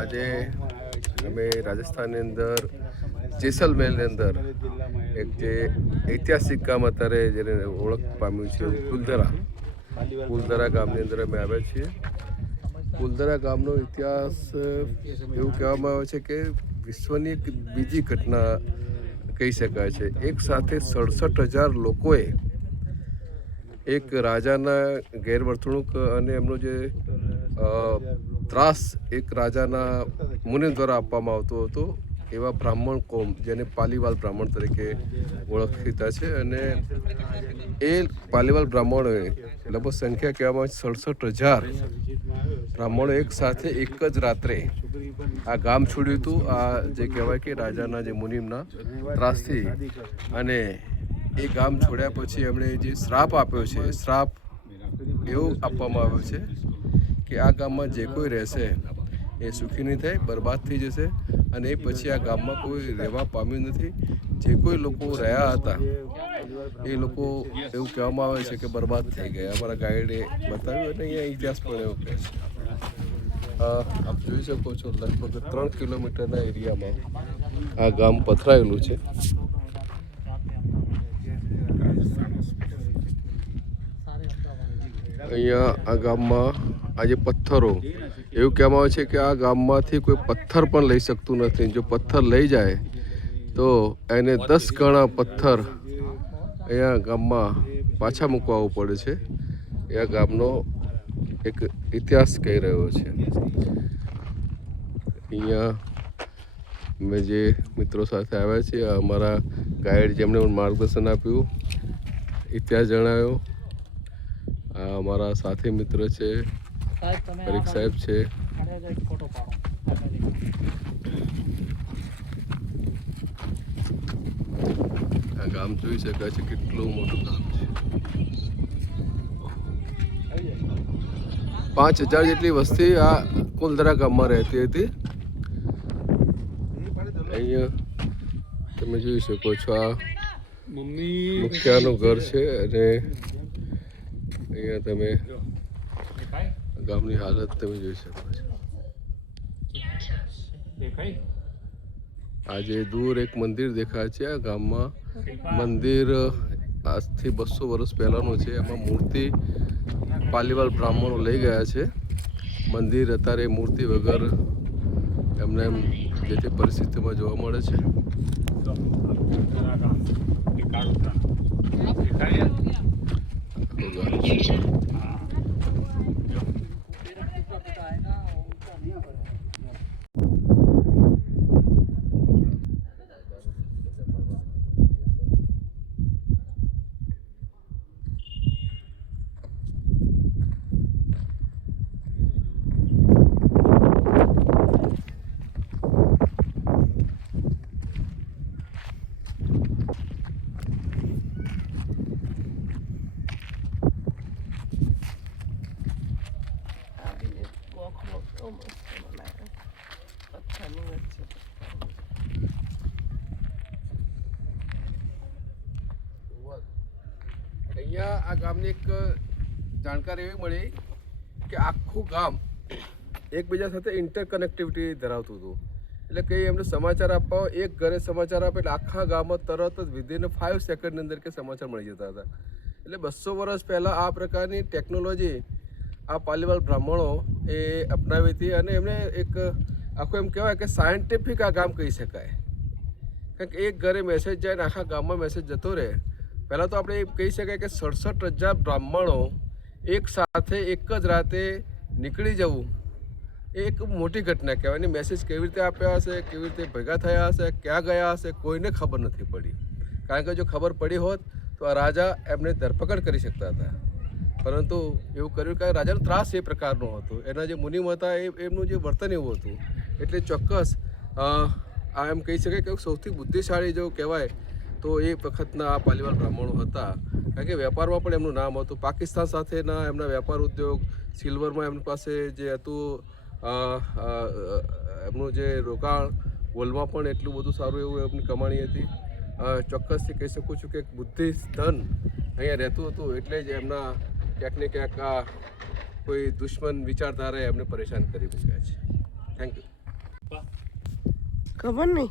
આજે અમે રાજસ્થાનની અંદર જેસલમેરની અંદર એક જે ઐતિહાસિક ગામ અત્યારે જેને ઓળખ પામ્યું છે કુલધરા ગામની અંદર અમે આવ્યા છીએ. કુલધરા ગામનો ઇતિહાસ એવું કહેવામાં આવે છે કે વિશ્વની એક બીજી ઘટના કહી શકાય છે. એક સાથે 67,000 લોકોએ એક રાજાના ગેરવર્તણૂક અને એમનો જે ત્રાસ એક રાજાના મુનિમ દ્વારા આપવામાં આવતો હતો એવા બ્રાહ્મણ કોમ જેને પાલીવાલ બ્રાહ્મણ તરીકે ઓળખીતા છે. અને એ પાલીવાલ બ્રાહ્મણોએ લગભગ સંખ્યા કહેવામાં 67,000 બ્રાહ્મણો એક સાથે એક જ રાત્રે આ ગામ છોડ્યું હતું. આ જે કહેવાય કે રાજાના જે મુનિમના ત્રાસથી. અને એ ગામ છોડ્યા પછી એમણે જે શ્રાપ આપ્યો છે, શ્રાપ એવો આપવામાં આવ્યો છે કે આ ગામમાં જે કોઈ રહેશે એ સુખી નહીં થાય, બરબાદ થઈ જશે. અને એ પછી આ ગામમાં કોઈ રહેવા પામ્યું નથી. જે કોઈ લોકો રહ્યા હતા એ લોકો એવું કહેવામાં આવે છે કે બરબાદ થઈ ગયા. અમારા ગાઈડે બતાવ્યું અને અહીંયા ઇતિહાસ પણ એવો કહે છે. આપ જોઈ શકો છો લગભગ 3 કિલોમીટરના એરિયામાં આ ગામ પથરાયેલું છે. અહીંયા આ ગામમાં આજે પથ્થરો એવું કહેવામાં આવે છે કે આ ગામમાંથી કોઈ પથ્થર પણ લઈ શકતું નથી. જો પથ્થર લઈ જાય તો એને 10 ગણા પથ્થર અહીંયા ગામમાં પાછા મૂકવા પડે છે. એ આ ગામનો એક ઇતિહાસ કહી રહ્યો છે. અહીંયા અમે જે મિત્રો સાથે આવ્યા છીએ, અમારા ગાઈડ જેમણે માર્ગદર્શન આપ્યું, ઇતિહાસ જણાવ્યો, આ અમારા સાથી મિત્ર છે પરીખ સાહેબ છે. આ ગામ જોઈ શકાય છે કેટલું મોટું ગામ છે. 5,000 જેટલી વસ્તી આ કુલધરા ગામમાં રહેતી હતી. અહીંયા તમે જોઈ શકો છો આ મુખિયાનું ઘર છે. અને અહીંયા તમે ગામની હાલત તમે જોઈ શકો છો. આજે દૂર એક મંદિર દેખાય છે. આ ગામમાં મંદિર આજથી 200 વર્ષ પહેલાંનું છે. એમાં મૂર્તિ પાલીવાલ બ્રાહ્મણો લઈ ગયા છે. મંદિર અત્યારે મૂર્તિ વગર એમને એમ જે તે પરિસ્થિતિમાં જોવા મળે છે. અહીંયા આ ગામની એક જાણકારી એવી મળી કે આખું ગામ એકબીજા સાથે ઇન્ટરકનેક્ટિવિટી ધરાવતું હતું. એટલે કે એમને સમાચાર આપવા હોય, એક ઘરે સમાચાર આપે એટલે આખા ગામમાં તરત જ વિધિન 5 સેકન્ડની અંદર કે સમાચાર મળી જતા હતા. એટલે 200 વર્ષ પહેલાં આ પ્રકારની ટેકનોલોજી આ પાલીવાલ બ્રાહ્મણો એ અપનાવી હતી. અને એમને એક આખું એમ કહેવાય કે સાયન્ટિફિક આ ગામ કહી શકાય. કારણ કે એક ઘરે મેસેજ જાય ને આખા ગામમાં મેસેજ જતો રહે. પહેલાં તો આપણે એ કહી શકાય કે 67,000 બ્રાહ્મણો એક સાથે એક જ રાતે નીકળી જવું એ એક મોટી ઘટના કહેવાય. મેસેજ કેવી રીતે આપ્યા હશે, કેવી રીતે ભેગા થયા હશે, ક્યાં ગયા હશે, કોઈને ખબર નથી પડી. કારણ કે જો ખબર પડી હોત તો આ રાજા એમને ધરપકડ કરી શકતા હતા. પરંતુ એવું કર્યું કે રાજાનો ત્રાસ એ પ્રકારનો હતો. એના જે મુનિમ હતા એમનું જે વર્તન એવું હતું. એટલે ચોક્કસ આ એમ કહી શકાય કે સૌથી બુદ્ધિશાળી જો કહેવાય તો એ વખતના આ પાલીવાલ બ્રાહ્મણો હતા. કારણ કે વેપારમાં પણ એમનું નામ હતું. પાકિસ્તાન સાથેના એમના વેપાર ઉદ્યોગ, સિલ્વરમાં એમની પાસે જે હતું, એમનું જે રોકાણ ગોલ્ડમાં પણ એટલું બધું સારું એવું એમની કમાણી હતી. ચોક્કસથી કહી શકું છું કે બુદ્ધિ ધન અહીંયા રહેતું હતું. એટલે જ એમના ક્યાંક ને ક્યાંક આ કોઈ દુશ્મન વિચારધારાએ એમને પરેશાન કરી મૂક્યા છે. Thank you. ખબર નહીં.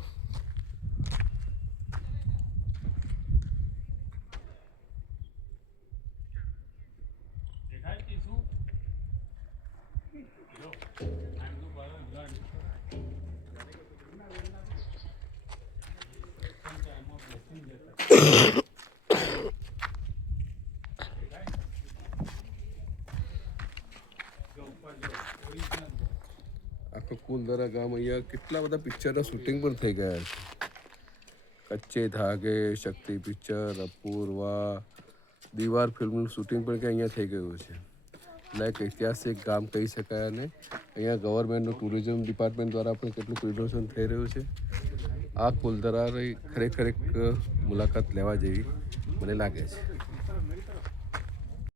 આખો કુલદરા ગામ અહીંયા કેટલા બધા પિક્ચરના શૂટિંગ પણ થઈ ગયા છે. કચ્ચે ધાગે, શક્તિ પિક્ચર, અપૂર્વા, દીવાર ફિલ્મનું શૂટિંગ પણ કે અહીંયા થઈ ગયું છે. એટલે એક ઐતિહાસિક ગામ કહી શકાય. અને અહીંયા ગવર્મેન્ટનું ટુરિઝમ ડિપાર્ટમેન્ટ દ્વારા પણ કેટલું રિનોવેશન થઈ રહ્યું છે. આ કુલદરાની ખરેખર એક મુલાકાત લેવા જેવી મને લાગે છે.